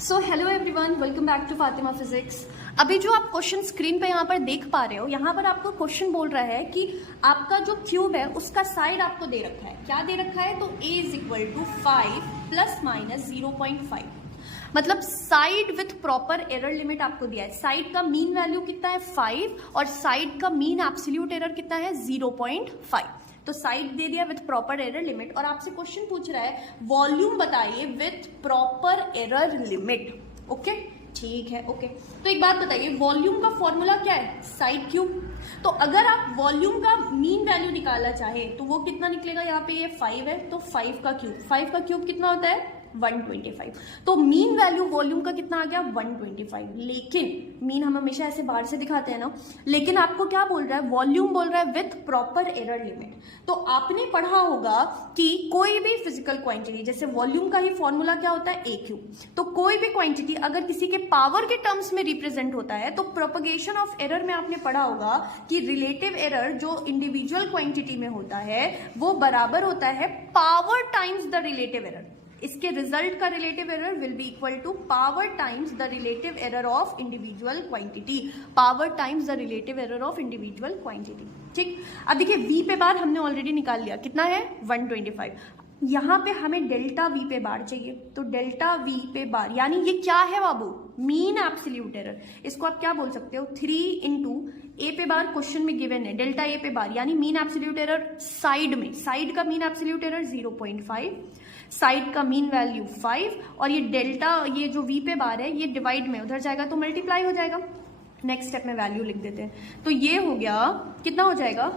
So hello everyone, welcome back to Fatima physics. अभी जो आप क्वेश्चन स्क्रीन पे यहाँ पर देख पा रहे हो, यहाँ पर आपको क्वेश्चन बोल रहा है कि आपका जो क्यूब है उसका साइड आपको दे रखा है। क्या दे रखा है? तो a is equal to 5 plus minus 0.5, मतलब side with proper error limit आपको दिया है। साइड का मीन वैल्यू कितना है 5 और साइड का मीन एब्सोल्यूट एरर कितना है 0.5। तो साइड दे दिया विथ प्रॉपर एरर लिमिट और आपसे क्वेश्चन पूछ रहा है वॉल्यूम बताइए with proper error limit. Okay, ठीक है। ओके, तो एक बात बताइए, वॉल्यूम का फॉर्मूला क्या है? Side cube. तो अगर आप वॉल्यूम का मीन वैल्यू निकालना चाहे तो वो कितना निकलेगा? यहाँ पे ये 5 है तो 5 का क्यूब कितना होता है? 125। तो मीन वैल्यू वॉल्यूम का कितना आ गया? 125। लेकिन मीन हम हमेशा ऐसे बाहर से दिखाते हैं ना, लेकिन आपको क्या बोल रहा है? वॉल्यूम बोल रहा है विथ प्रॉपर एरर लिमिट। तो आपने पढ़ा होगा कि कोई भी फिजिकल क्वांटिटी, जैसे वॉल्यूम का ही फॉर्मूला क्या होता है? ए क्यूब। तो कोई भी क्वांटिटी अगर किसी के पावर के टर्म्स में रिप्रेजेंट होता है तो प्रोपगेशन ऑफ एरर में आपने पढ़ा होगा कि रिलेटिव एरर जो इंडिविजुअल क्वांटिटी में होता है वो बराबर होता है power times the relative error. इसके रिजल्ट का relative error will be equal to power times the relative error of individual quantity. Power times the relative error of individual quantity. ठीक, अब देखिए v पे बार हमने ऑलरेडी निकाल लिया, कितना है? 125। यहाँ पे हमें डेल्टा v पे बार चाहिए, तो डेल्टा v पे बार यानी ये क्या है बाबू? Mean absolute error. इसको आप क्या बोल सकते हो? 3 इंटू ए पे बार क्वेश्चन में गिवन है, डेल्टा ए पे बार यानी मीन एब्सोल्यूट एरर साइड में, साइड का मीन एब्सोल्यूट एरर 0.5, साइड का मीन वैल्यू 5 और ये डेल्टा, ये जो v पे बार है ये डिवाइड में उधर जाएगा तो मल्टीप्लाई हो जाएगा। नेक्स्ट स्टेप में वैल्यू लिख देते हैं, तो ये हो गया, कितना हो जाएगा?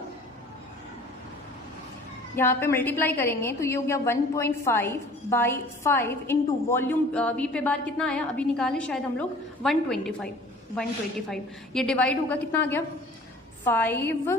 यहाँ पे मल्टीप्लाई करेंगे तो ये हो गया 1.5 बाई 5 इंटू वॉल्यूम v पे बार कितना आया अभी निकाले शायद हम लोग 125। ये डिवाइड होगा, कितना आ गया? 5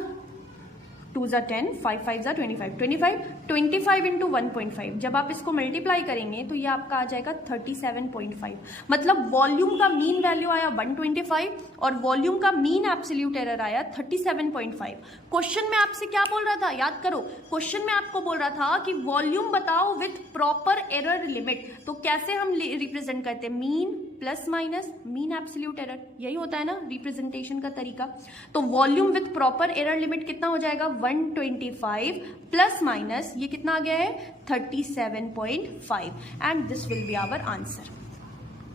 2 ज़ा 10, 5 5 ज़ा 25 इंटू 1.5। जब आप इसको मल्टीप्लाई करेंगे तो ये आपका आ जाएगा 37.5। मतलब वॉल्यूम का मीन वैल्यू आया 125 और वॉल्यूम का मीन एब्सोल्यूट एरर आया 37.5। क्वेश्चन में आपसे क्या बोल रहा था? याद करो, क्वेश्चन में आपको बोल रहा था कि वॉल्यूम बताओ विथ प्रॉपर एरर लिमिट। तो कैसे हम रिप्रेजेंट करते हैं? Mean plus minus mean absolute error, यही होता है ना रिप्रेजेंटेशन का तरीका। तो volume with proper error limit कितना हो जाएगा? 125 प्लस माइनस ये कितना आ गया है? 37.5 and this will be our answer.